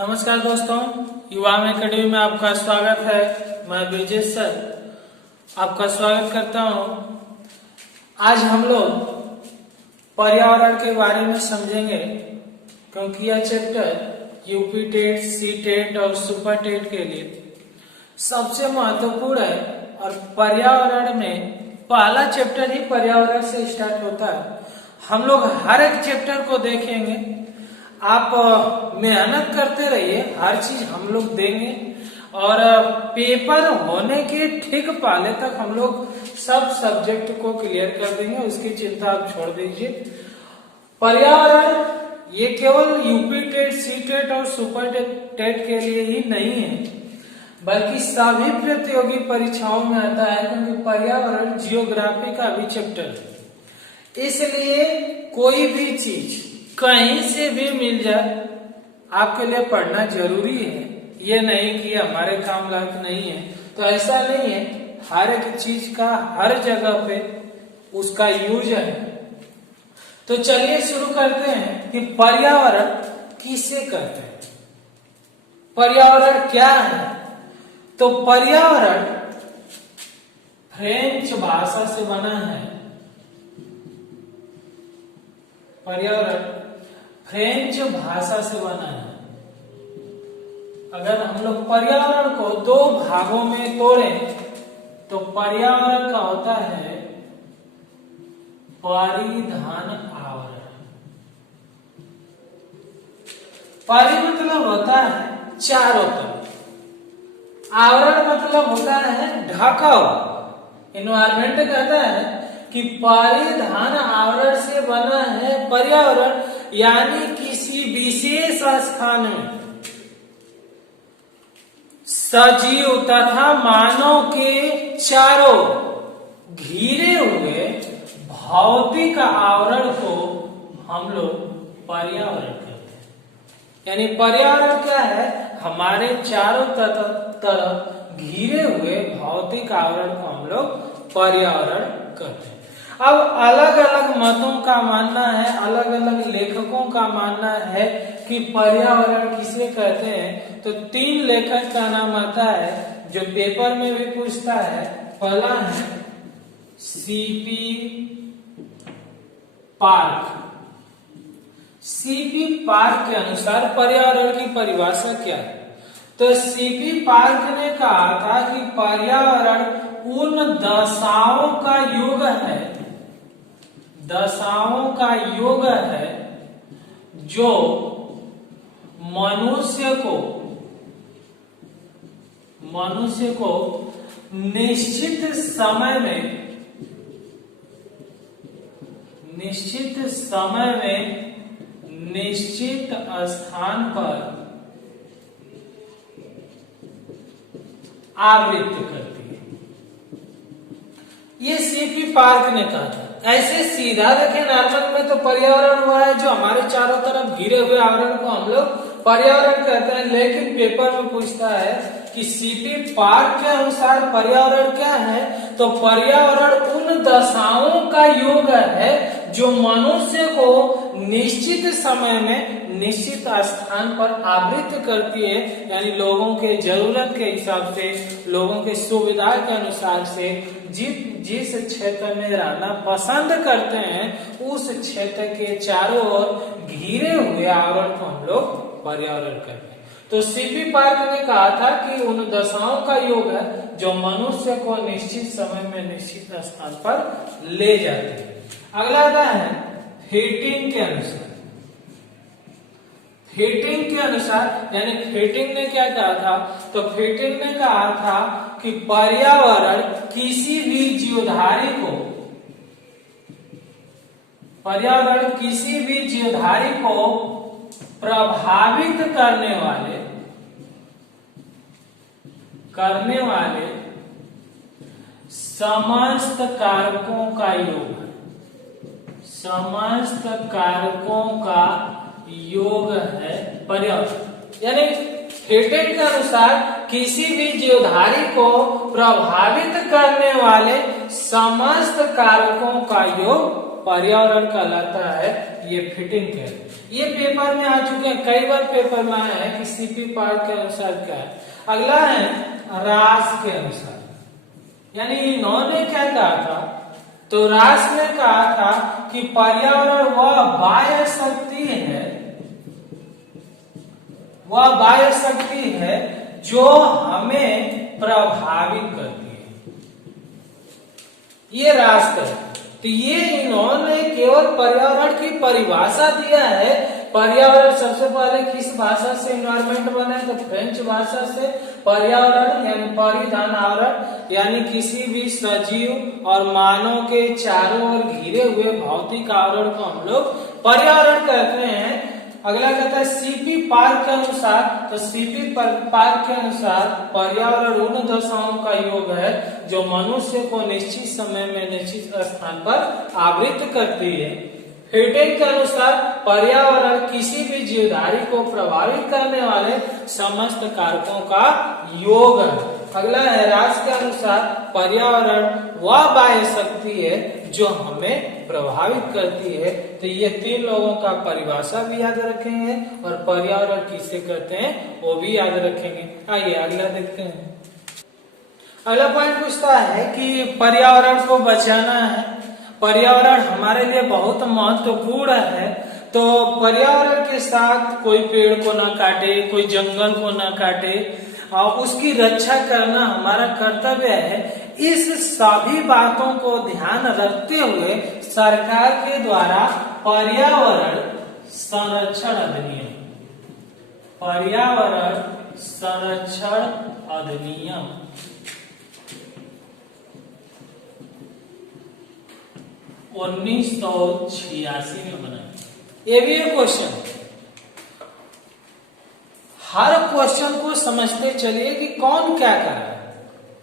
नमस्कार दोस्तों, युवा एकेडमी में आपका स्वागत है। मैं ब्रिजेश सर आपका स्वागत करता हूं। आज हम लोग पर्यावरण के बारे में समझेंगे, क्योंकि यह chapter UP TET, C TET और सुपर टेट के लिए सबसे महत्वपूर्ण है। और पर्यावरण में पहला चैप्टर ही पर्यावरण से स्टार्ट होता है। हम लोग हर एक चैप्टर को देखेंगे। आप मेहनत करते रहिए, हर चीज हम लोग देंगे और पेपर होने के ठीक पहले तक हम लोग सब सब्जेक्ट को क्लियर कर देंगे। उसकी चिंता आप छोड़ दीजिए। पर्यावरण ये केवल यूपी टेट, सी टेट और सुपर टेट के लिए ही नहीं है, बल्कि सभी प्रतियोगी परीक्षाओं में आता है, क्योंकि पर्यावरण जियोग्राफी का भी चैप्टर है। इसलिए कोई भी चीज कहीं से भी मिल जाए आपके लिए पढ़ना जरूरी है। ये नहीं कि हमारे काम लायक नहीं है, तो ऐसा नहीं है। हर एक चीज का हर जगह पे उसका यूज है। तो चलिए शुरू करते हैं कि पर्यावरण किसे कहते हैं, पर्यावरण क्या है। तो पर्यावरण फ्रेंच भाषा से बना है। पर्यावरण फ्रेंच भाषा से बना है। अगर हम लोग पर्यावरण को दो भागों में तोड़ें तो पर्यावरण का होता है परिधान आवरण। परि मतलब होता है चारों तरफ, आवरण मतलब होता है ढका हुआ। एनवायरमेंट कहता है कि परिधान आवरण से बना है पर्यावरण, यानी किसी विशेष स्थान में सजीव तथा मानव के चारों घिरे हुए भौतिक आवरण को हम लोग पर्यावरण कहते हैं। यानी पर्यावरण क्या है? हमारे चारों तरफ घिरे हुए भौतिक आवरण को हम लोग पर्यावरण कहते हैं। अब अलग अलग मतों का मानना है, अलग अलग लेखकों का मानना है कि पर्यावरण किसे कहते हैं। तो तीन लेखक का नाम आता है जो पेपर में भी पूछता है। पहला है सीपी पार्क। सीपी पार्क के अनुसार पर्यावरण की परिभाषा क्या है? तो सीपी पार्क ने कहा था कि पर्यावरण उन दशाओं का योग है, दशाओं का योग है जो मनुष्य को निश्चित समय में निश्चित स्थान पर आवृत करती है। ये सीपी पार्क ने कहा था। ऐसे सीधा देखें नॉर्मल में तो पर्यावरण हुआ है जो हमारे चारों तरफ घिरे हुए आवरण को हम लोग पर्यावरण कहते हैं। लेकिन पेपर में पूछता है कि सीपी पार्क के अनुसार पर्यावरण क्या है? तो पर्यावरण उन दशाओं का योग है जो मनुष्य को निश्चित समय में निश्चित स्थान पर आवृत करती है। यानी लोगों के जरूरत के हिसाब से, लोगों के सुविधा के अनुसार से जिस क्षेत्र में रहना पसंद करते हैं उस क्षेत्र के चारों ओर घिरे हुए आवरण को हम लोग पर्यावरण कहते हैं। तो सीपी पार्क ने कहा था कि उन दशाओं का योग है जो मनुष्य को निश्चित समय में निश्चित स्थान पर ले जाते हैं। अगला आता है फिटिंग के अनुसार। फिटिंग के अनुसार यानी फिटिंग ने क्या कहा था? तो फिटिंग ने कहा था कि पर्यावरण किसी भी जीवधारी को प्रभावित करने वाले समस्त कारकों का योग है। समस्त कारकों का योग है पर्यावरण। यानी फिटिंग के अनुसार किसी भी जीवधारी को प्रभावित करने वाले समस्त कारकों का योग पर्यावरण कहलाता है। ये फिटिंग है। ये पेपर में आ चुके हैं, कई बार पेपर में आया है कि सीपी पार्क के अनुसार क्या है। अगला है रास के अनुसार, यानी इन्होंने क्या कहा था, तो रास ने कहा था कि पर्यावरण वह बाह्य शक्ति है, वह बाह्य शक्ति है जो हमें प्रभावित करती है। ये रास है। तो ये इन्होंने केवल पर्यावरण की परिभाषा दिया है। पर्यावरण सबसे पहले किस भाषा से एनवायरमेंट बना है, तो फ्रेंच भाषा से। पर्यावरण यानी परिधान आवरण, यानी किसी भी सजीव और मानव के चारों ओर घिरे हुए भौतिक आवरण को हम लोग पर्यावरण कहते हैं। अगला कहता है सीपी पार्क के अनुसार, तो सीपी पार्क के अनुसार पर्यावरण उन दशाओं का योग है जो मनुष्य को निश्चित समय में निश्चित स्थान पर आवृत करती है। हेडिंग के अनुसार पर्यावरण किसी भी जीवधारी को प्रभावित करने वाले समस्त कारकों का योग है। अगला है रास के अनुसार पर्यावरण वह बाह्य शक्ति है जो हमें प्रभावित करती है। तो ये तीन लोगों का परिभाषा भी याद रखेंगे और पर्यावरण किसे कहते हैं वो भी याद रखेंगे। आइए अगला देखते हैं। अगला पॉइंट पूछता है कि पर्यावरण को बचाना है, पर्यावरण हमारे लिए बहुत महत्वपूर्ण है, तो पर्यावरण के साथ कोई पेड़ को ना काटे, कोई जंगल को ना काटे और उसकी रक्षा करना हमारा कर्तव्य है। इस सभी बातों को ध्यान रखते हुए सरकार के द्वारा पर्यावरण संरक्षण अधिनियम, पर्यावरण संरक्षण अधिनियम 1986 में बना। ये भी एक क्वेश्चन, हर क्वेश्चन को समझते चलिए कि कौन क्या कर रहा है।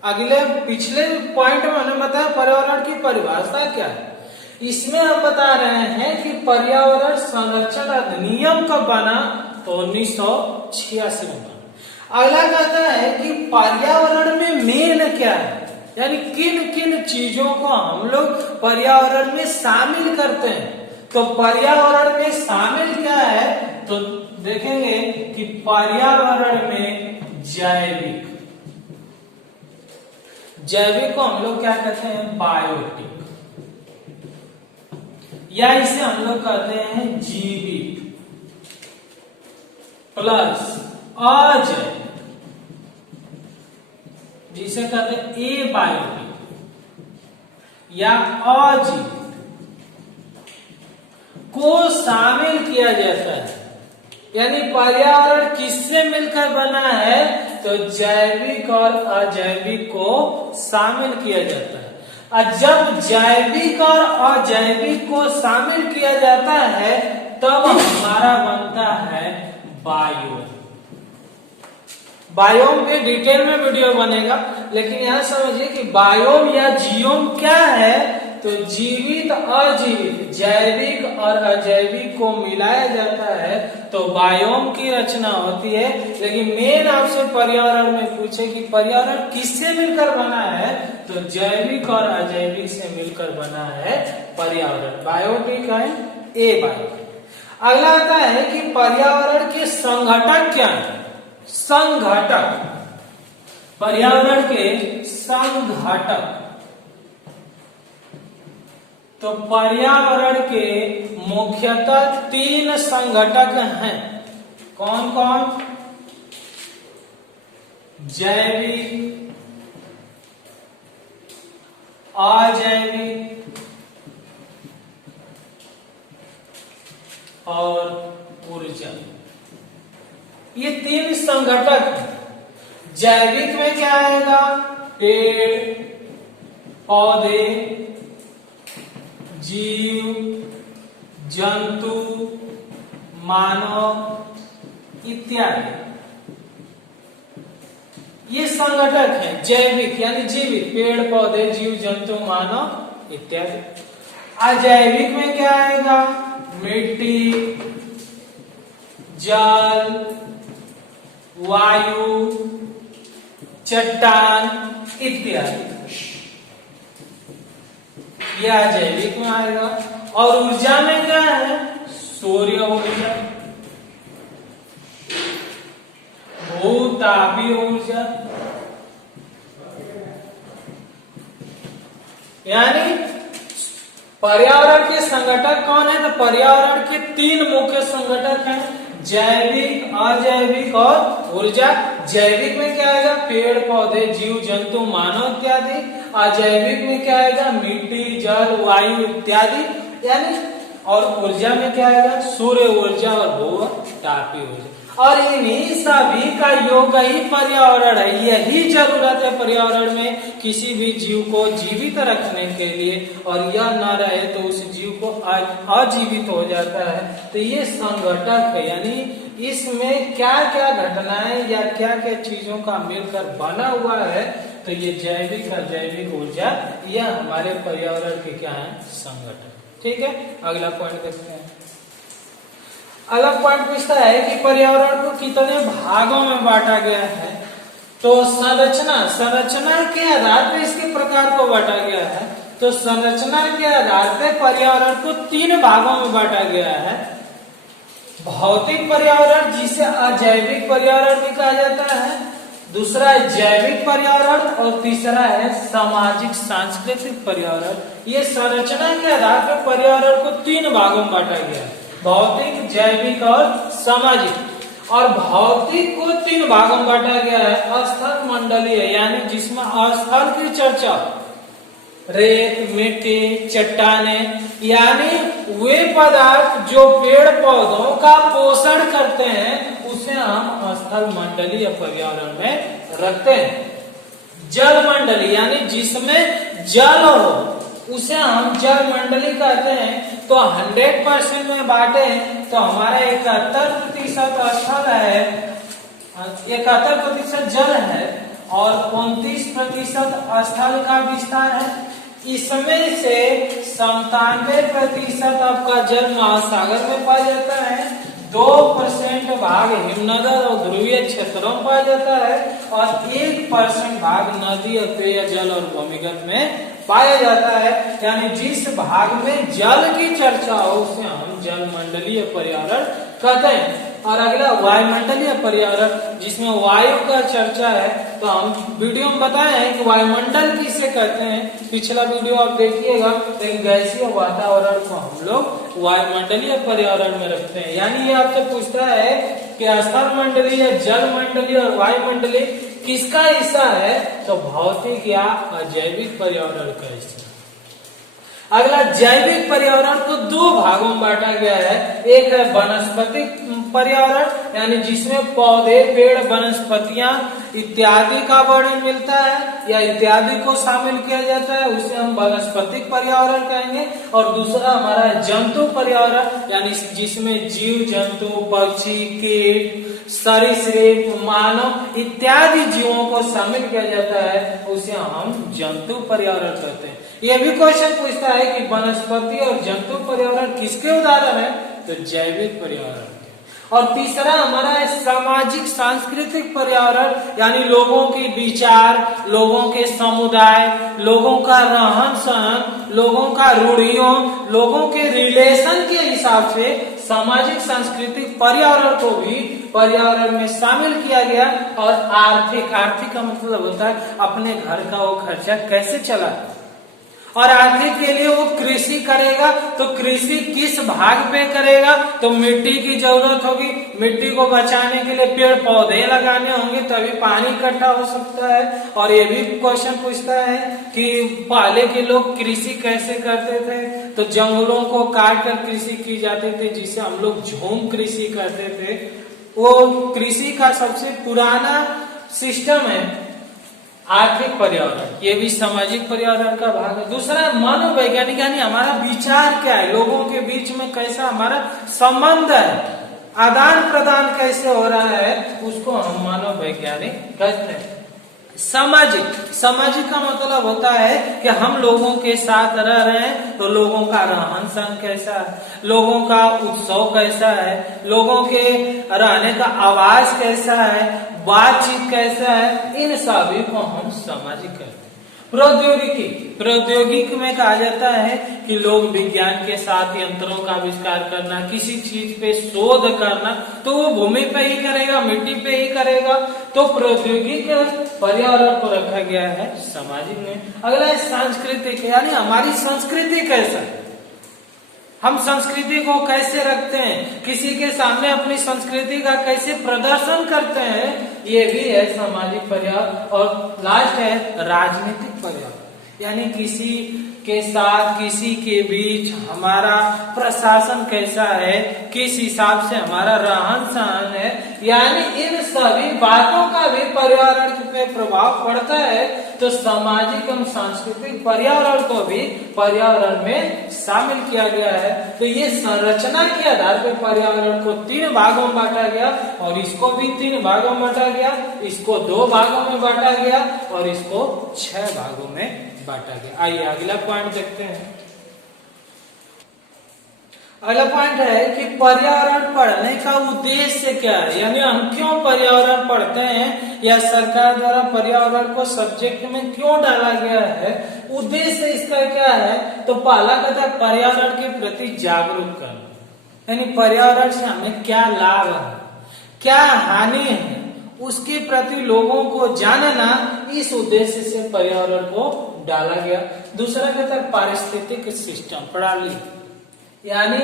अगले पिछले पॉइंट में मैंने बताया पर्यावरण की परिभाषा क्या है, इसमें हम बता रहे हैं कि पर्यावरण संरक्षण अधिनियम कब बना, तो 1986 में बना। अगला कहता है कि पर्यावरण में मेन क्या है, यानी किन किन चीजों को हम लोग पर्यावरण में शामिल करते हैं। तो पर्यावरण में शामिल क्या है, तो देखेंगे कि पर्यावरण में जैविक, जैविक को हम लोग क्या कहते हैं, बायोटिक, या इसे हम लोग कहते हैं जीवित, प्लस अजैविक, जिसे कहते हैं ए बायोटिक या अजीवित को शामिल किया जाता है। यानी पर्यावरण किससे मिलकर बना है, तो जैविक और अजैविक को शामिल किया जाता है। और जब जैविक और अजैविक को शामिल किया जाता है तब हमारा बनता है बायोम। बायोम पे डिटेल में वीडियो बनेगा, लेकिन यहां समझिए कि बायोम या जियोम क्या है, तो जीवित अजीवित, जैविक और अजैविक को मिलाया जाता है तो बायोम की रचना होती है। लेकिन मेन आपसे पर्यावरण में पूछे कि पर्यावरण किससे मिलकर बना है, तो जैविक और अजैविक से मिलकर बना है पर्यावरण। बायोटिक है ए बायोटिक। अगला आता है कि पर्यावरण के संघटक क्या है, संघटक, पर्यावरण के संघटक। तो पर्यावरण के मुख्यतः 3 संघटक हैं। कौन कौन, जैविक, अजैविक और ऊर्जा। ये 3 संघटक हैं। जैविक में क्या आएगा, पेड़, पौधे, जीव, जंतु, मानव इत्यादि, ये संघटक हैं। जैविक यानी जीवित, पेड़, पौधे, जीव, जंतु, मानव इत्यादि। अजैविक में क्या आएगा, मिट्टी, जल, वायु, चट्टान इत्यादि, यह अजैविक में आएगा। और ऊर्जा में क्या है, सूर्य ऊर्जा, भूतापीय ऊर्जा, यानी पर्यावरण के संगठक कौन है? तो पर्यावरण के 3 मुख्य संगठक हैं, जैविक, अजैविक और ऊर्जा। जैविक में क्या आएगा? पेड़ पौधे, जीव जंतु, मानव इत्यादि। अजैविक में क्या आएगा? मिट्टी, जल, वायु इत्यादि, यानी और ऊर्जा में क्या आएगा? सूर्य ऊर्जा और भूतापीय ऊर्जा। और इन्हीं सभी का योग ही पर्यावरण है। यही जरूरत है पर्यावरण में किसी भी जीव को जीवित रखने के लिए, और यह न रहे तो उस जीव को अजीवित हो जाता है। तो ये संगठक है, यानी इसमें क्या क्या घटनाएं या क्या क्या चीजों का मिलकर बना हुआ है। तो ये जैविक और जैविक ऊर्जा यह हमारे पर्यावरण के क्या है? संगठक। ठीक है, अगला पॉइंट देखते हैं। अलग पॉइंट पूछता है कि पर्यावरण को कितने भागों में बांटा गया है। तो संरचना के आधार पर इसके प्रकार को बांटा गया है। तो संरचना के आधार पर पर्यावरण को 3 भागों में बांटा गया है। भौतिक पर्यावरण, जिसे अजैविक पर्यावरण भी कहा जाता है, दूसरा है जैविक पर्यावरण, और तीसरा है सामाजिक सांस्कृतिक पर्यावरण। ये संरचना के आधार पर पर्यावरण को 3 भागों में बांटा गया है, भौतिक, जैविक और सामाजिक। और भौतिक को 3 भागों में बांटा गया है, स्थल मंडलीय, यानी जिसमें स्थल की चर्चा, रेत, मिट्टी, चट्टाने, यानी वे पदार्थ जो पेड़ पौधों का पोषण करते हैं उसे हम स्थल मंडलीय पर्यावरण में रखते हैं। जल मंडली, यानी जिसमें जल हो उसे हम जल मंडली कहते हैं। तो 100% में बांटे तो हमारा 71% स्थल है, 71% जल है और 29% स्थल का विस्तार है। इसमें से 97% आपका जल महासागर में पाया जाता है, 2% भाग हिमनद और ध्रुवीय क्षेत्रों में पाया जाता है, और 1% भाग नदी और पेयजल और भूमिगत में पाया जाता है। यानी जिस भाग में जल की चर्चा हो उसे हम जल मंडलीय पर्यावरण कहते हैं। और अगला वायुमंडलीय पर्यावरण, जिसमें वायु का चर्चा है। तो हम वीडियो में बताए हैं कि वायुमंडल किसे कहते हैं, पिछला वीडियो आप देखिएगा। लेकिन गैसीय वातावरण को हम लोग वायुमंडलीय पर्यावरण में रखते हैं। यानी ये आपसे पूछता है कि स्थल मंडलीय, जल मंडलीय और वायुमंडलीय किसका हिस्सा है? तो भौतिक या अजैविक पर्यावरण का हिस्सा। अगला जैविक पर्यावरण को 2 भागों में बांटा गया है। एक है वनस्पतिक पर्यावरण, यानी जिसमें पौधे, पेड़, वनस्पतियां इत्यादि का वर्णन मिलता है या इत्यादि को शामिल किया जाता है, उसे हम वनस्पतिक पर्यावरण कहेंगे। और दूसरा हमारा है जंतु पर्यावरण, यानी जिसमें जीव जंतु, पक्षी, कीट, सरीसृप, मानव इत्यादि जीवों को शामिल किया जाता है, उसे हम जंतु पर्यावरण कहते हैं। यह भी क्वेश्चन पूछता है कि वनस्पति और जंतु पर्यावरण किसके उदाहरण है? तो जैविक पर्यावरण। और तीसरा हमारा है सामाजिक सांस्कृतिक पर्यावरण, यानी लोगों के विचार, लोगों के समुदाय, लोगों का रहन सहन, लोगों का रूढ़ियों, लोगों के रिलेशन के हिसाब से सामाजिक सांस्कृतिक पर्यावरण को भी पर्यावरण में शामिल किया गया। और आर्थिक का मतलब होता है अपने घर का वो खर्चा कैसे चला, और आर्थिक के लिए वो कृषि करेगा। तो कृषि किस भाग पे करेगा? तो मिट्टी की जरूरत होगी, मिट्टी को बचाने के लिए पेड़ पौधे लगाने होंगे, तभी पानी इकट्ठा हो सकता है। और ये भी क्वेश्चन पूछता है कि पहले के लोग कृषि कैसे करते थे? तो जंगलों को काट कर कृषि की जाती थी, जिसे हम लोग झूम कृषि करते थे। वो कृषि का सबसे पुराना सिस्टम है। आर्थिक पर्यावरण, ये भी सामाजिक पर्यावरण का भाग है। दूसरा मनोवैज्ञानिक, यानी हमारा विचार क्या है, लोगों के बीच में कैसा हमारा संबंध है, आदान प्रदान कैसे हो रहा है, उसको हम मनोवैज्ञानिक कहते हैं। सामाजिक का मतलब होता है कि हम लोगों के साथ रह रहे हैं तो लोगों का रहन सहन कैसा है, लोगों का उत्सव कैसा है, लोगों के रहने का आवाज कैसा है, बातचीत कैसा है, इन सभी को हम सामाजिक कहते हैं। प्रौद्योगिकी में कहा जाता है कि लोग विज्ञान के साथ यंत्रों का आविष्कार करना, किसी चीज पे शोध करना, तो वो भूमि पे ही करेगा, मिट्टी पे ही करेगा। तो प्रौद्योगिक पर्यावरण को रखा गया है सामाजिक में। अगला है सांस्कृतिक, यानी हमारी संस्कृति कैसा है, हम संस्कृति को कैसे रखते हैं, किसी के सामने अपनी संस्कृति का कैसे प्रदर्शन करते हैं, ये भी है सामाजिक पर्यावरण। और लास्ट है राजनीतिक पर्यावरण, यानी किसी के साथ, किसी के बीच हमारा प्रशासन कैसा है, किस हिसाब से हमारा रहन सहन है, यानी इन सभी बातों का भी पर्यावरण पे प्रभाव पड़ता है। तो सामाजिक एवं सांस्कृतिक पर्यावरण को भी पर्यावरण में शामिल किया गया है। तो ये संरचना के आधार पर पर्यावरण को 3 भागों में बांटा गया, और इसको भी 3 भागों में बांटा गया, इसको 2 भागों में बांटा गया, और इसको 6 भागों में बांटा गया। आइए अगला पॉइंट देखते हैं। अगला पॉइंट है कि पर्यावरण पढ़ने का उद्देश्य क्या है, यानी हम क्यों पर्यावरण पढ़ते हैं, या सरकार द्वारा पर्यावरण को सब्जेक्ट में क्यों डाला गया है, उद्देश्य इसका क्या है। तो पहला कहता है पर्यावरण के प्रति जागरूक करना, यानी पर्यावरण से हमें क्या लाभ है, क्या हानि है, उसके प्रति लोगों को जानना, इस उद्देश्य से पर्यावरण को डाला गया। दूसरा कहता है पारिस्थितिक सिस्टम प्रणाली, यानी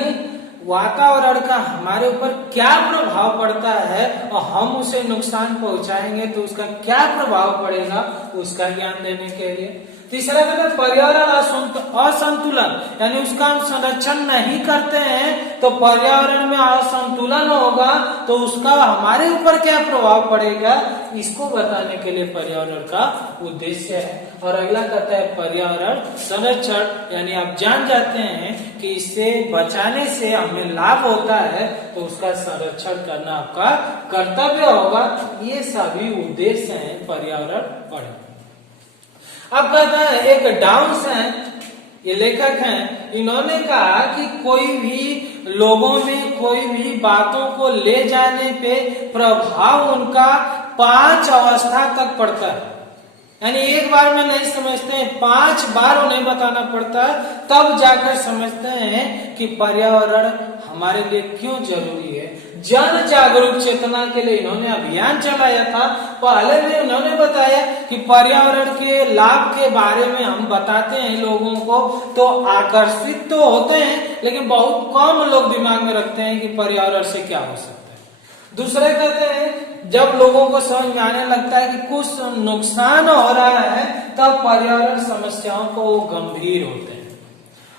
वातावरण का हमारे ऊपर क्या प्रभाव पड़ता है, और हम उसे नुकसान पहुंचाएंगे तो उसका क्या प्रभाव पड़ेगा, उसका ज्ञान देने के लिए। तीसरा कहते हैं पर्यावरण असंतुलन, यानी उसका हम संरक्षण नहीं करते हैं तो पर्यावरण में असंतुलन होगा, तो उसका हमारे ऊपर क्या प्रभाव पड़ेगा, इसको बताने के लिए पर्यावरण का उद्देश्य है। और अगला कहता है पर्यावरण संरक्षण, यानी आप जान जाते हैं कि इससे बचाने से हमें लाभ होता है, तो उसका संरक्षण करना आपका कर्तव्य होगा। ये सभी उद्देश्य हैं पर्यावरण पढ़ने। अब कहता है एक डाउन्स है, ये लेखक हैं, इन्होंने कहा कि कोई भी लोगों में कोई भी बातों को ले जाने पे प्रभाव उनका 5 अवस्था तक पड़ता है, यानी एक बार में नहीं समझते हैं, 5 बार उन्हें बताना पड़ता है, तब जाकर समझते हैं कि पर्यावरण हमारे लिए क्यों जरूरी है। जन जागरूक चेतना के लिए इन्होंने अभियान चलाया था। पहले में उन्होंने बताया कि पर्यावरण के लाभ के बारे में हम बताते हैं लोगों को, तो आकर्षित तो होते हैं, लेकिन बहुत कम लोग दिमाग में रखते हैं कि पर्यावरण से क्या हो सकता है। दूसरे कहते हैं जब लोगों को समझ में आने लगता है कि कुछ नुकसान हो रहा है, तब पर्यावरण समस्याओं को गंभीर होते हैं।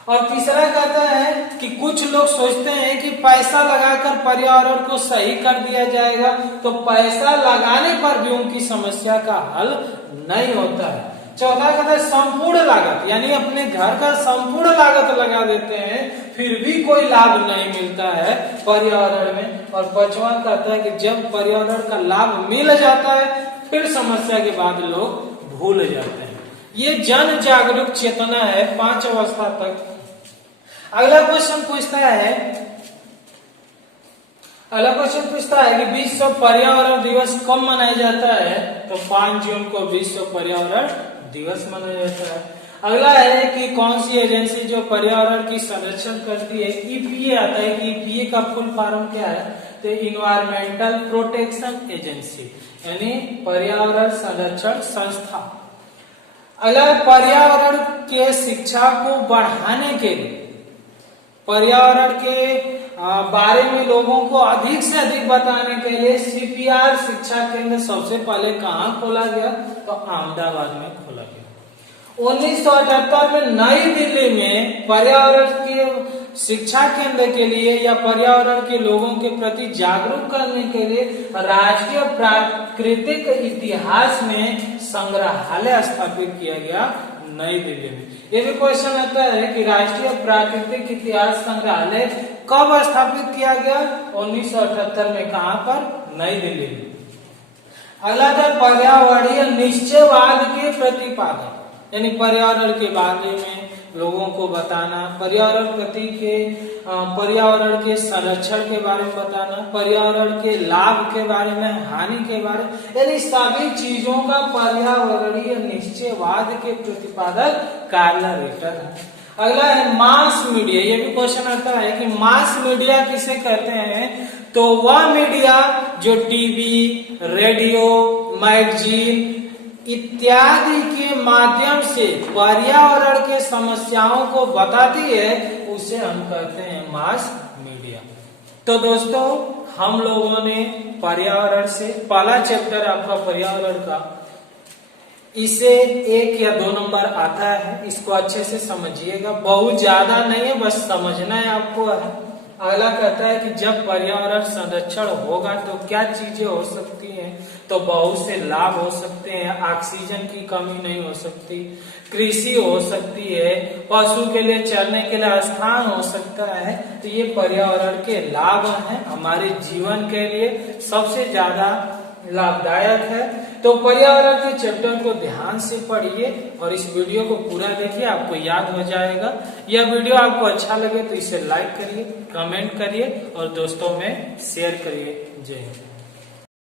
और तीसरा कहता है कि कुछ लोग सोचते हैं कि पैसा लगाकर पर्यावरण को सही कर दिया जाएगा, तो पैसा लगाने पर भी उनकी समस्या का हल नहीं होता है। चौथा कहता है संपूर्ण लागत, यानी अपने घर का संपूर्ण लागत लगा देते हैं, फिर भी कोई लाभ नहीं मिलता है पर्यावरण में। और पांचवा कहता है कि जब पर्यावरण का लाभ मिल जाता है, फिर समस्या के बाद लोग भूल जाते हैं। ये जन जागरूक चेतना है 5 अवस्था तक। अगला क्वेश्चन पूछता है कि विश्व पर्यावरण दिवस कब मनाया जाता है, तो 5 जून को विश्व पर्यावरण दिवस मनाया जाता है। अगला है कि कौन सी एजेंसी जो पर्यावरण की संरक्षण करती है, ईपीए आता है कि ईपीए का फुल फॉर्म क्या है, तो इन्वायरमेंटल प्रोटेक्शन एजेंसी, यानी पर्यावरण संरक्षण संस्था। अगला पर्यावरण के शिक्षा को बढ़ाने के लिए, पर्यावरण के बारे में लोगों को अधिक से अधिक बताने के लिए सीपीआर शिक्षा केंद्र सबसे पहले कहाँ खोला गया, तो अहमदाबाद में खोला गया। 1978 में नई दिल्ली में पर्यावरण के शिक्षा केंद्र के लिए या पर्यावरण के लोगों के प्रति जागरूक करने के लिए राष्ट्रीय प्राकृतिक इतिहास में संग्रहालय स्थापित किया गया नई दिल्ली में। ये भी क्वेश्चन आता है कि राष्ट्रीय प्राकृतिक इतिहास संग्रहालय कब स्थापित किया गया, 1978 में, कहां पर, नई दिल्ली में। अगला था पर्यावरणीय निश्चयवाद के प्रतिपादन, यानी पर्यावरण के बारे में लोगों को बताना, पर्यावरण के संरक्षण के बारे में बताना, पर्यावरण के लाभ के बारे में, हानि के बारे में, यानी सभी चीजों का पर्यावरणीय निश्चयवाद के प्रतिपादक कार्ल रिटर है। अगला है मास मीडिया। ये भी क्वेश्चन आता है कि मास मीडिया किसे कहते हैं, तो वह मीडिया जो टीवी, रेडियो, मैगजीन इत्यादि के माध्यम से पर्यावरण के समस्याओं को बताती है, उसे हम कहते हैं मास मीडिया। तो दोस्तों, हम लोगों ने पर्यावरण से पहला चैप्टर आपका पर्यावरण का, इसे 1 या 2 नंबर आता है, इसको अच्छे से समझिएगा, बहुत ज्यादा नहीं है, बस समझना है आपको है। अगला कहता है कि जब पर्यावरण संरक्षण होगा तो क्या चीजें हो सकती हैं, तो बहुत से लाभ हो सकते हैं, ऑक्सीजन की कमी नहीं हो सकती, कृषि हो सकती है, पशु के लिए चरने के लिए स्थान हो सकता है। तो ये पर्यावरण के लाभ हैं, हमारे जीवन के लिए सबसे ज्यादा लाभदायक है। तो पर्यावरण के चैप्टर को ध्यान से पढ़िए और इस वीडियो को पूरा देखिए, आपको याद हो जाएगा। यह वीडियो आपको अच्छा लगे तो इसे लाइक करिए, कमेंट करिए और दोस्तों में शेयर करिए। जय हिंद।